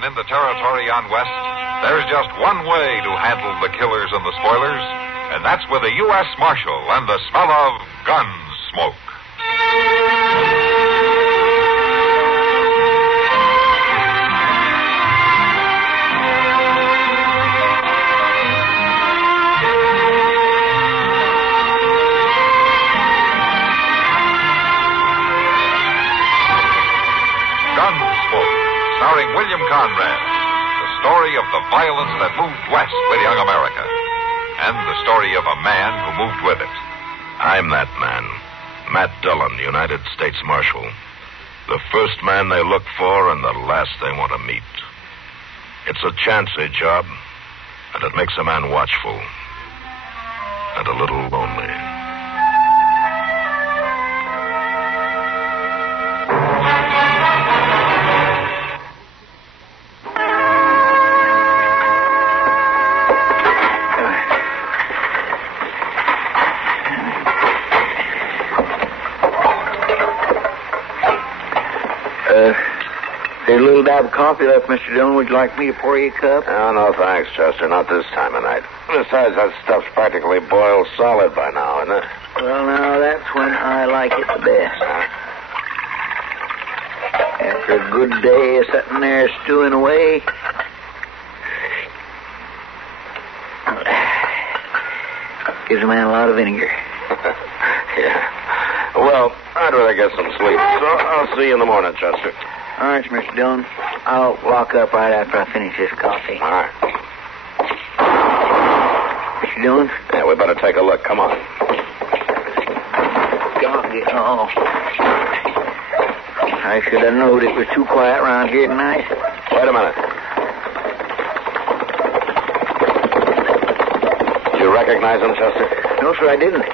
and in the territory on West, there's just one way to handle the killers and the spoilers, and that's with a U.S. Marshal and the smell of Gunsmoke. Gunsmoke, starring William Conrad. The story of the violence that moved west with young America. And the story of a man who moved with it. I'm that man. Matt Dillon, United States Marshal. The first man they look for and the last they want to meet. It's a chancy job, and it makes a man watchful. And a little lonely. There's a little dab of coffee left, Mr. Dillon. Would you like me to pour you a cup? Oh, no, thanks, Chester. Not this time of night. Besides, that stuff's practically boiled solid by now, isn't it? Well, now, that's when I like it the best. After a good day of sitting there stewing away, gives a man a lot of vinegar. Yeah. Well, I'd rather get some sleep, so I'll see you in the morning, Chester. All right, Mr. Dillon. I'll lock up right after I finish this coffee. All right. Mr. Dillon? Yeah, we better take a look. Come on. Oh. I should have known it was too quiet around here tonight. Wait a minute. Did you recognize him, Chester? No, sir, I didn't.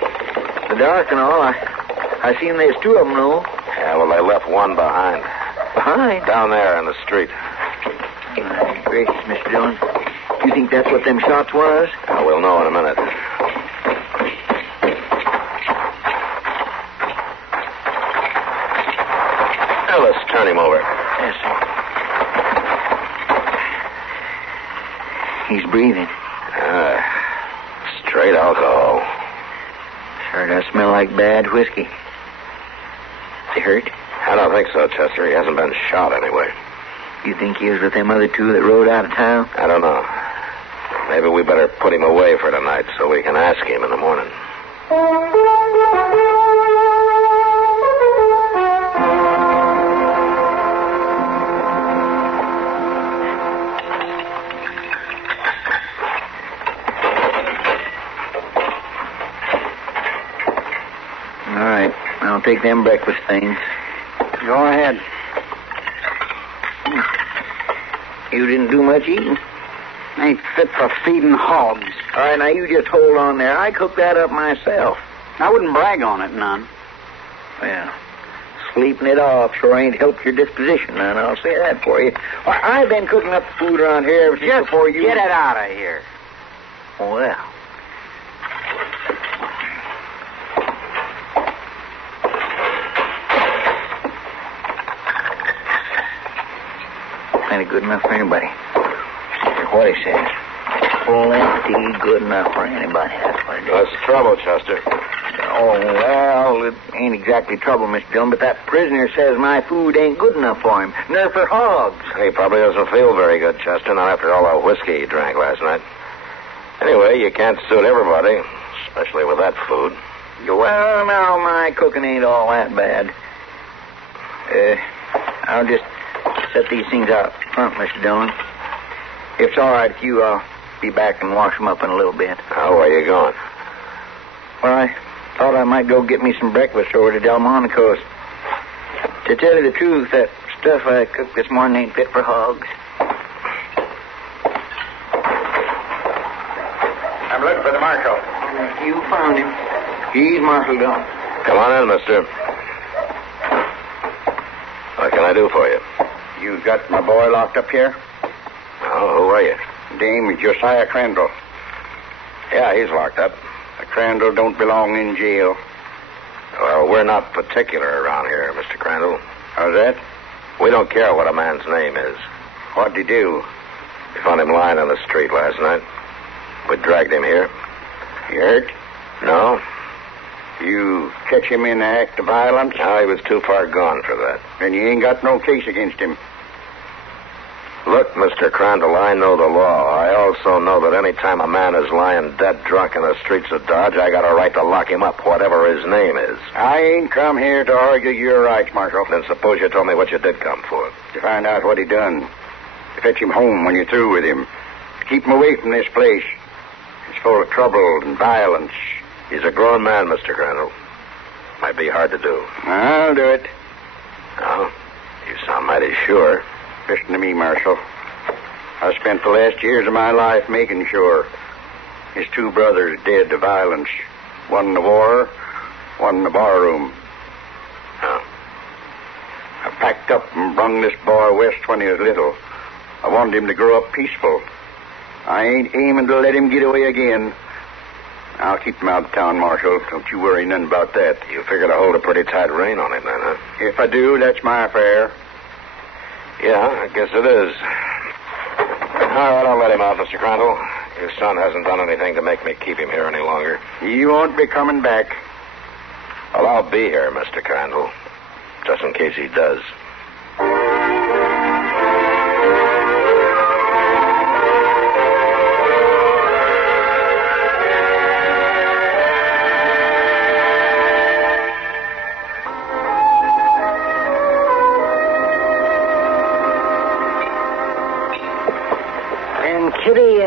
The dark and all, I seen there's two of them, though. Yeah, well, they left one behind. Behind? Down there in the street. My gracious, Mr. Dillon. You think that's what them shots was? We'll know in a minute. Ellis, turn him over. Yes, sir. He's breathing. Straight alcohol. Sure does smell like bad whiskey. Is he hurt? I don't think so, Chester. He hasn't been shot anyway. You think he was with them other two that rode out of town? I don't know. Maybe we better put him away for tonight so we can ask him in the morning. All right. I'll take them breakfast things. Go ahead. You didn't do much eating? Ain't fit for feeding hogs. All right, now you just hold on there. I cooked that up myself. I wouldn't brag on it none. Well, sleeping it off sure ain't helped your disposition none, I'll say that for you. Why, I've been cooking up the food around here ever since before you... Get it out of here. Well... Ain't good enough for anybody. What he says. Full empty, good enough for anybody. That's what it is. What's the trouble, Chester? Oh, well, it ain't exactly trouble, Mr. Dillon, but that prisoner says my food ain't good enough for him. None for hogs. He probably doesn't feel very good, Chester, not after all that whiskey he drank last night. Anyway, you can't suit everybody, especially with that food. Well, now, my cooking ain't all that bad. I'll just set these things out front, Mr. Dillon. If it's all right with you, I'll be back and wash them up in a little bit. Oh, where you going? Well, I thought I might go get me some breakfast over to Delmonico's. To tell you the truth, that stuff I cooked this morning ain't fit for hogs. I'm looking for the marshal. You found him. He's Marshal Dillon. Come on in, mister. What can I do for you? You got my boy locked up here? Oh, who are you? Name Josiah Crandall. Yeah, he's locked up. Crandall don't belong in jail. Well, we're not particular around here, Mr. Crandall. How's that? We don't care what a man's name is. What'd he do? We found him lying on the street last night. We dragged him here. You hurt? No? You catch him in an act of violence? No, he was too far gone for that. Then you ain't got no case against him. Look, Mr. Crandall, I know the law. I also know that any time a man is lying dead drunk in the streets of Dodge, I got a right to lock him up, whatever his name is. I ain't come here to argue your rights, Marshal. Then suppose you told me what you did come for. To find out what he done. To fetch him home when you're through with him. To keep him away from this place. It's full of trouble and violence. He's a grown man, Mr. Crandall. Might be hard to do. I'll do it. Oh, you sound mighty sure. Listen to me, Marshal. I spent the last years of my life making sure. His two brothers dead to violence. One in the war, one in the barroom. Oh. I packed up and brung this boy west when he was little. I wanted him to grow up peaceful. I ain't aiming to let him get away again. I'll keep him out of town, Marshal. Don't you worry none about that. You figure to hold a pretty tight rein on him then, huh? If I do, that's my affair. Yeah, I guess it is. All right, I'll let him out, Mr. Crandall. Your son hasn't done anything to make me keep him here any longer. He won't be coming back. Well, I'll be here, Mr. Crandall, just in case he does. Kitty,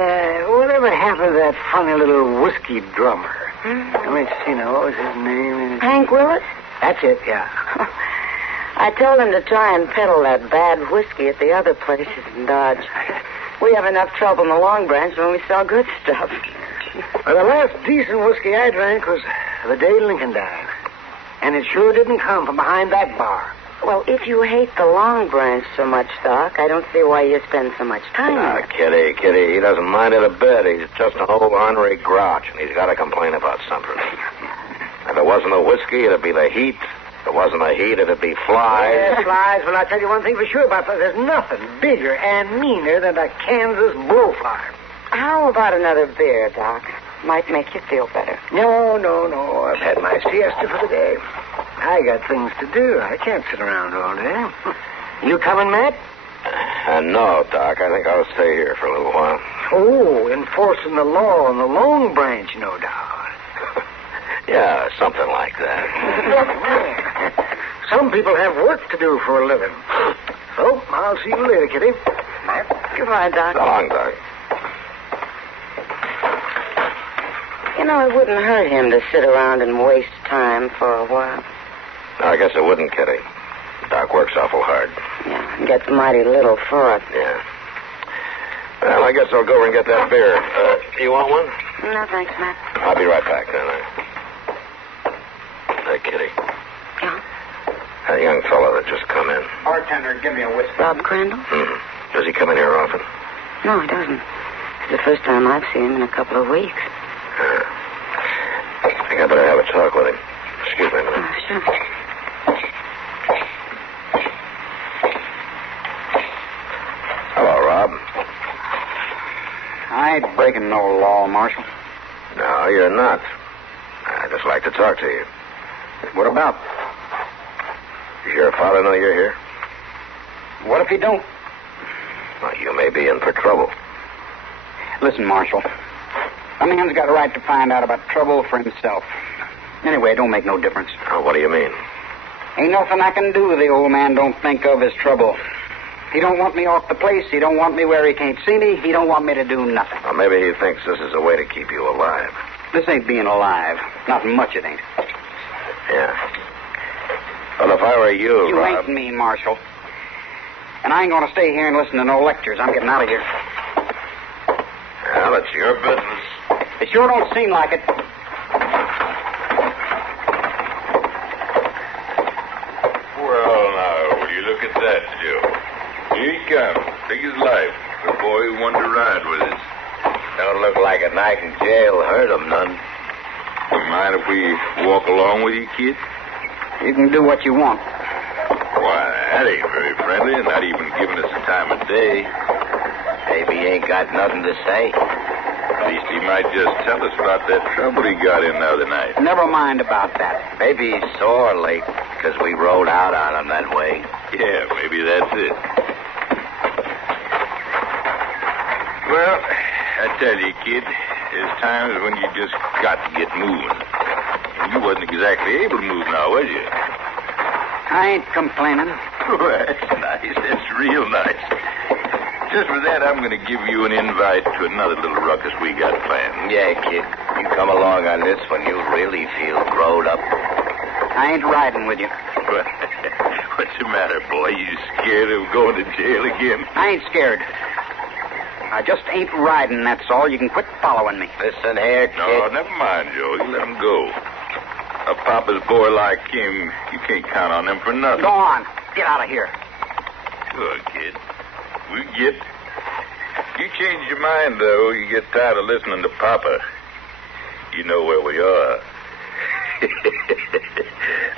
whatever happened to that funny little whiskey drummer? Let me see now. What was his name? Hank Willis? That's it, yeah. I told him to try and peddle that bad whiskey at the other places in Dodge. We have enough trouble in the Long Branch when we sell good stuff. Well, the last decent whiskey I drank was the day Lincoln died. And it sure didn't come from behind that bar. Well, if you hate the Long Branch so much, Doc, I don't see why you spend so much time there. Kitty, he doesn't mind it a bit. He's just an old ornery grouch, and he's got to complain about something. If it wasn't the whiskey, it'd be the heat. If it wasn't the heat, it'd be flies. Yeah, flies. Well, I'll tell you one thing for sure about that. There's nothing bigger and meaner than a Kansas blowfly. How about another beer, Doc? Might make you feel better. No. I've had my siesta for the day. I got things to do. I can't sit around all day. You coming, Matt? No, Doc. I think I'll stay here for a little while. Oh, enforcing the law in the Long Branch, no doubt. Yeah, something like that. Some people have work to do for a living. So, I'll see you later, Kitty. Matt? Goodbye, Doc. So long, Doc. You know, it wouldn't hurt him to sit around and waste time for a while. No, I guess it wouldn't, Kitty. Doc works awful hard. Yeah, and gets mighty little for it. Yeah. Well, I guess I'll go over and get that beer. You want one? No, thanks, Matt. I'll be right back, then. Hey, Kitty. Yeah? That young fellow that just come in. Bartender, give me a whiskey. Rob Crandall? Does he come in here often? No, he doesn't. It's the first time I've seen him in a couple of weeks. I think I better have a talk with him. Excuse me a minute. Sure. Hello, Rob. I ain't breaking no law, Marshal. No, you're not. I'd just like to talk to you. What about? Does your father know you're here? What if he don't? Well, you may be in for trouble. Listen, Marshal. A man's got a right to find out about trouble for himself. Anyway, it don't make no difference. Oh, what do you mean? Ain't nothing I can do the old man don't think of as trouble. He don't want me off the place. He don't want me where he can't see me. He don't want me to do nothing. Well, maybe he thinks this is a way to keep you alive. This ain't being alive. Not much it ain't. Yeah. Well, if I were you, You Rob... ain't me, Marshal. And I ain't going to stay here and listen to no lectures. I'm getting out of here. Well, it's your business. It sure don't seem like it. Well, now, will you look at that, Joe? Here he comes, big as life. The boy who wanted to ride with us. Don't look like a night in jail hurt him none. You mind if we walk along with you, kid? You can do what you want. Why, that ain't very friendly, and not even giving us the time of day. Maybe he ain't got nothing to say. At least he might just tell us about that trouble he got in the other night. Never mind about that. Maybe he's sore late because we rode out on him that way. Yeah, maybe that's it. Well, I tell you, kid, there's times when you just got to get moving. And you wasn't exactly able to move now, was you? I ain't complaining. Well, that's nice. That's real nice. Just for that, I'm going to give you an invite to another little ruckus we got planned. Yeah, kid. You come along on this one, you'll really feel growed up. I ain't riding with you. What's the matter, boy? You scared of going to jail again? I ain't scared. I just ain't riding, that's all. You can quit following me. Listen here, kid. No, never mind, Joe. You let him go. A papa's boy like him, you can't count on him for nothing. Go on. Get out of here. Sure, kid. We get. You change your mind, though. You get tired of listening to Papa. You know where we are.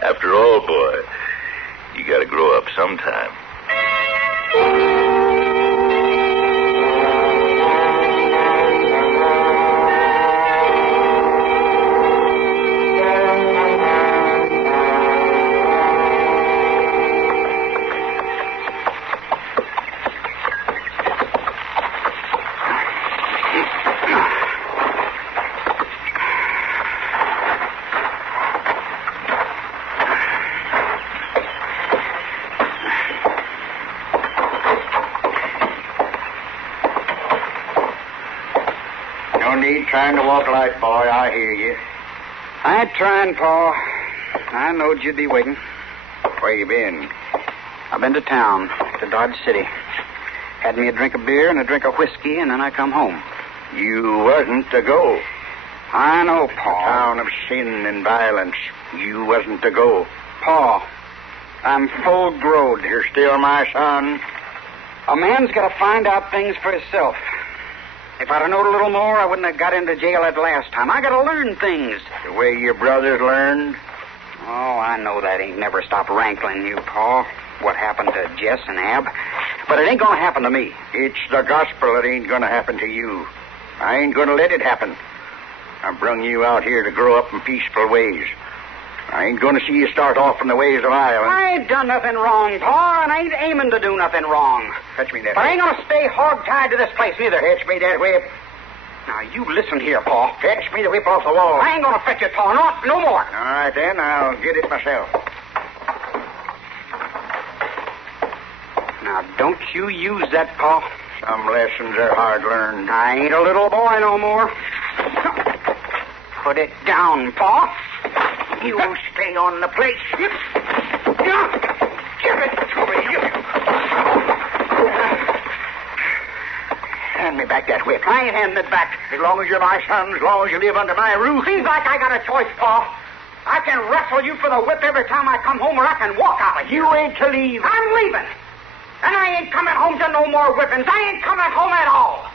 After all, boy, you got to grow up sometime. Trying to walk light, boy. I hear you. I ain't trying, Pa. I knowed you'd be waiting. Where you been? I've been to town, to Dodge City. Had me a drink of beer and a drink of whiskey, and then I come home. You wasn't to go. I know, A Pa. town of sin and violence. You wasn't to go. Pa, I'm full growed. You're still my son. A man's got to find out things for himself. If I'd have known a little more, I wouldn't have got into jail that last time. I got to learn things. The way your brothers learned. Oh, I know that ain't never stopped rankling you, Pa. What happened to Jess and Ab. But it ain't going to happen to me. It's the gospel that ain't going to happen to you. I ain't going to let it happen. I brung you out here to grow up in peaceful ways. I ain't going to see you start off in the ways of violence. I ain't done nothing wrong, Pa, and I ain't aiming to do nothing wrong. Fetch me that But I whip. ain't going to stay hog-tied to this place neither. Fetch me that whip. Now, you listen here, Pa. Fetch me the whip off the wall. I ain't going to fetch it, Pa. No more. All right, then. I'll get it myself. Now, don't you use that, Pa. Some lessons are hard learned. I ain't a little boy no more. Put it down, Pa. You stay on the place. Give it to me. Hand me back that whip. I ain't handing it back. As long as you're my son, as long as you live under my roof. Seems like I got a choice, Pa. I can wrestle you for the whip every time I come home, or I can walk out of here. You ain't to leave. I'm leaving. And I ain't coming home to no more whippings. I ain't coming home at all.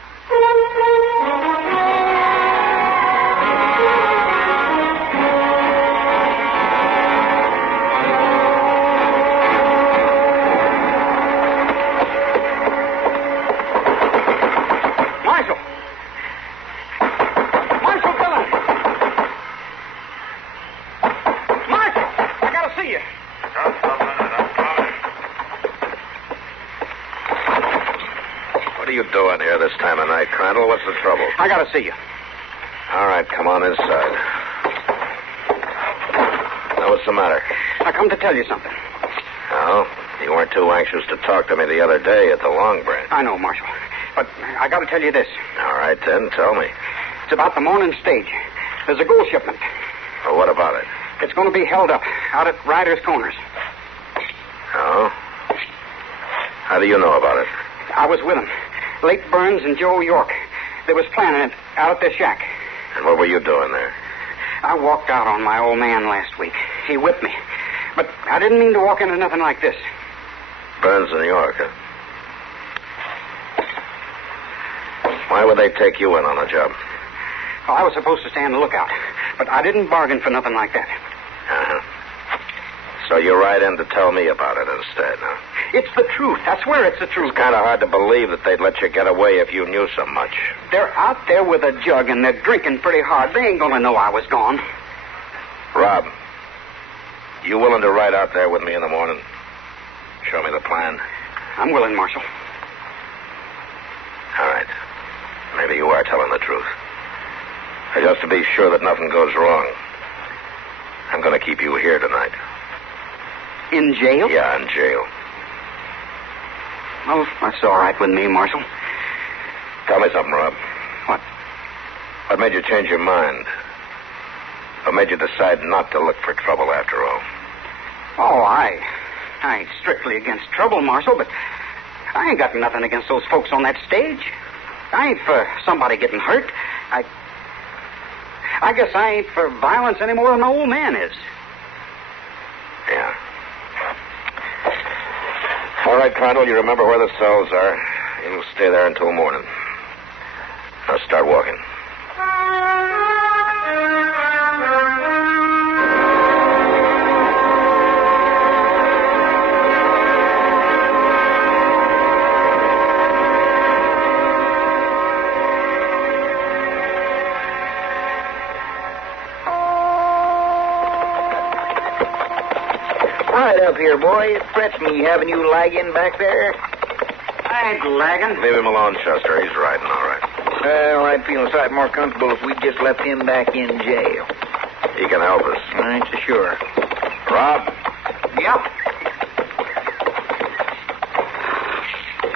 Doing here this time of night, Crandall? What's the trouble? I gotta see you. All right, come on inside. Now, what's the matter? I come to tell you something. Oh, you weren't too anxious to talk to me the other day at the Long Branch. I know, Marshal. But I gotta tell you this. All right, then, tell me. It's about the morning stage. There's a gold shipment. Well, what about it? It's going to be held up out at Ryder's Corners. Oh? How do you know about it? I was with them. Lake Burns and Joe York. They was planning it out at their shack. And what were you doing there? I walked out on my old man last week. He whipped me. But I didn't mean to walk into nothing like this. Burns in New York, huh? Why would they take you in on the job? Well, I was supposed to stay on the lookout. But I didn't bargain for nothing like that. Uh-huh. So you ride in to tell me about it instead, huh? It's the truth. I swear it's the truth. It's kind of hard to believe that they'd let you get away if you knew so much. They're out there with a jug, and they're drinking pretty hard. They ain't going to know I was gone. Rob, you willing to ride out there with me in the morning? Show me the plan? I'm willing, Marshal. All right. Maybe you are telling the truth. And just to be sure that nothing goes wrong, I'm going to keep you here tonight. In jail? Yeah, in jail. Well, that's all right with me, Marshal. Tell me something, Rob. What? What made you change your mind? What made you decide not to look for trouble after all? Oh, I ain't strictly against trouble, Marshal, but I ain't got nothing against those folks on that stage. I ain't for somebody getting hurt. I guess I ain't for violence any more than the old man is. Yeah. All right, Conrad, you remember where the cells are. You'll stay there until morning. Now start walking. Right up here, boy. It frets me having you lagging back there. I ain't lagging. Leave him alone, Chester. He's riding all right. Well, I'd feel a sight more comfortable if we just left him back in jail. He can help us. I ain't so sure. Rob? Yep.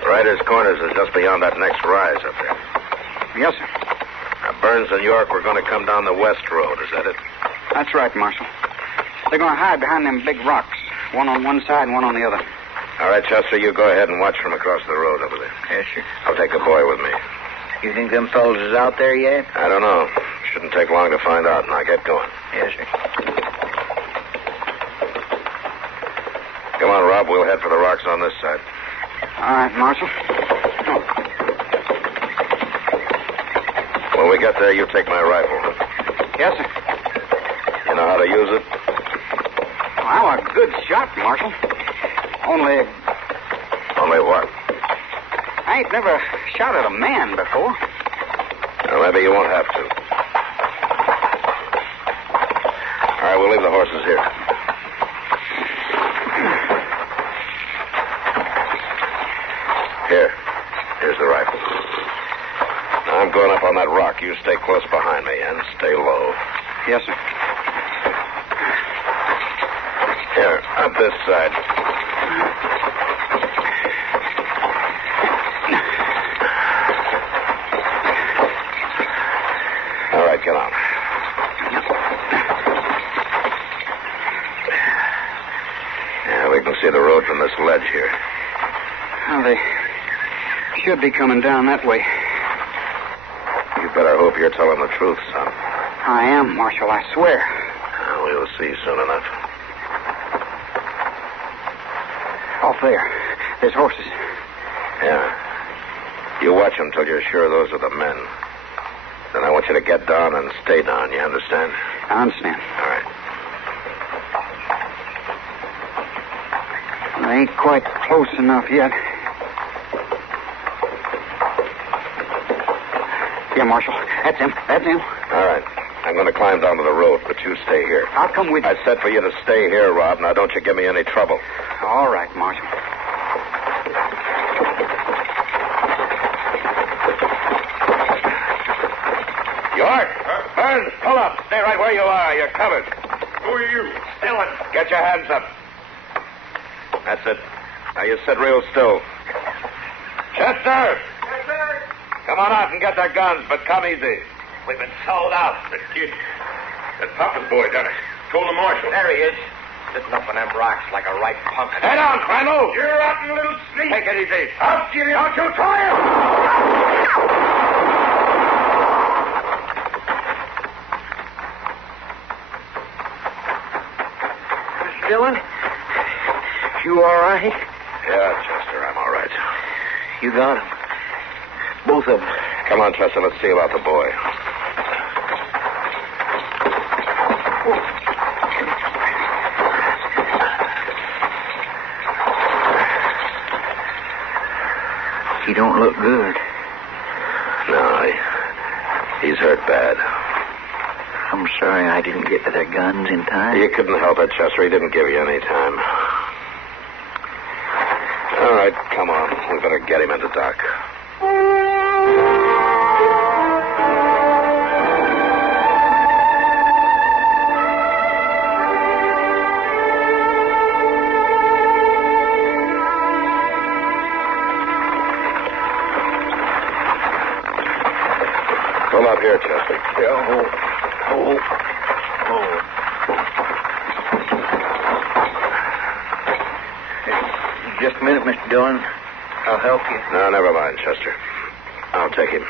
Ryder's Corners is just beyond that next rise up there. Yes, sir. Now, Burns and York were going to come down the west road. Is that it? That's right, Marshal. They're going to hide behind them big rocks. One on one side and one on the other. All right, Chester, you go ahead and watch from across the road over there. Yes, sir. I'll take the boy with me. You think them fellas is out there yet? I don't know. Shouldn't take long to find out. Now get going. Yes, sir. Come on, Rob. We'll head for the rocks on this side. All right, Marshal. When we get there, you take my rifle. Yes, sir. You know how to use it? Well, I'm a good shot, Marshal. Only what? I ain't never shot at a man before. Well, maybe you won't have to. All right, we'll leave the horses here. Here's the rifle. Now, I'm going up on that rock. You stay close behind me and stay low. Yes, sir. Here, up this side. All right, get on. Yeah, we can see the road from this ledge here. Well, they should be coming down that way. You better hope you're telling the truth, son. I am, Marshal, I swear. We'll see soon enough. Off there. There's horses. Yeah. You watch them till you're sure those are the men. Then I want you to get down and stay down, you understand? I understand. All right. They ain't quite close enough yet. Here, Marshal. That's him. That's him. All right. I'm going to climb down to the road, but you stay here. I'll come with you. I said for you to stay here, Rob. Now, don't you give me any trouble. All right, Marshal. York! Burns, pull up. Stay right where you are. You're covered. Who are you? Dillon, get your hands up. That's it. Now you sit real still. Chester! Yes, sir. Come on out and get their guns, but come easy. We've been sold out. The kid. That Papa's boy done it. Told the marshal. There he is. Sitting up on them rocks like a right punk. Head on, Crandall. You rotten little sneak. Take it easy. Out, Jimmy. Don't you try it. Mr. Dillon? You all right? Yeah, Chester, I'm all right. You got him. Both of them. Come on, Chester, let's see about the boy. don't look good. No, he's hurt bad. I'm sorry I didn't get to their guns in time. You couldn't help it, Chester. He didn't give you any time. All right, come on. We better get him into dock. Pull up here, Chester. Just a minute, Mr. Dillon. I'll help you. No, never mind, Chester. I'll take him.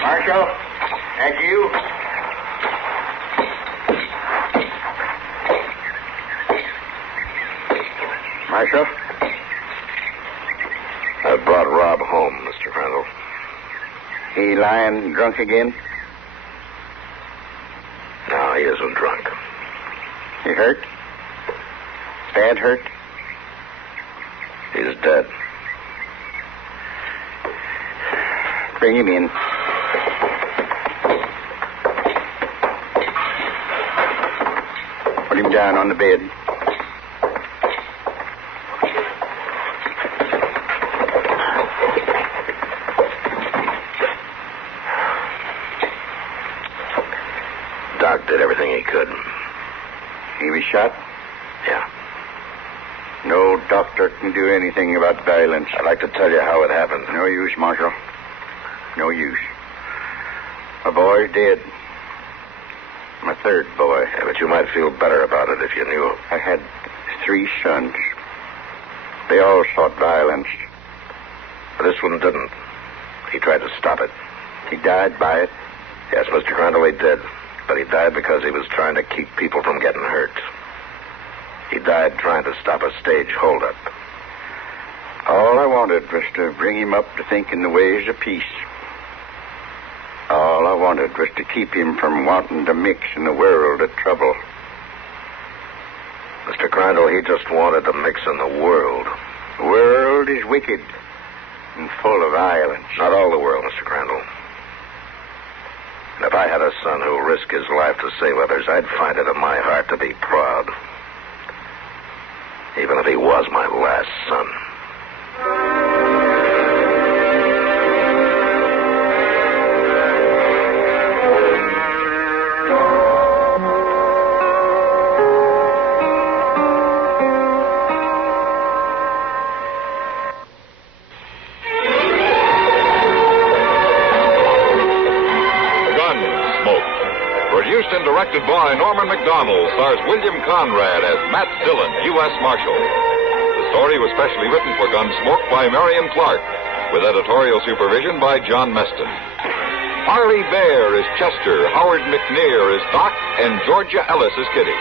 Marshal, that's you? Marshal? I brought Rob home, Mr. Crandall. He lying drunk again? No, he isn't drunk. He hurt? Bad hurt? He's dead. Bring him in. Put him down on the bed. Doc did everything he could. He was shot? Yeah. No doctor can do anything about violence. I'd like to tell you how it happened. No use, Marshal. No use. My boy's dead. My third boy. Yeah, but you might feel better about it if you knew. I had 3 sons. They all sought violence. But this one didn't. He tried to stop it. He died by it. Yes, Mr. Crandall, he did. But he died because he was trying to keep people from getting hurt. He died trying to stop a stage holdup. All I wanted was to bring him up to think in the ways of peace. All I wanted was to keep him from wanting to mix in the world of trouble. Mr. Crandall, he just wanted to mix in the world. The world is wicked and full of violence. Not all the world, Mr. Crandall. And if I had a son who risked his life to save others, I'd find it in my heart to be proud. Even if he was my last son. Produced and directed by Norman MacDonnell, stars William Conrad as Matt Dillon, U.S. Marshal. The story was specially written for Gunsmoke by Marion Clark, with editorial supervision by John Meston. Parley Baer is Chester, Howard McNear is Doc, and Georgia Ellis is Kitty.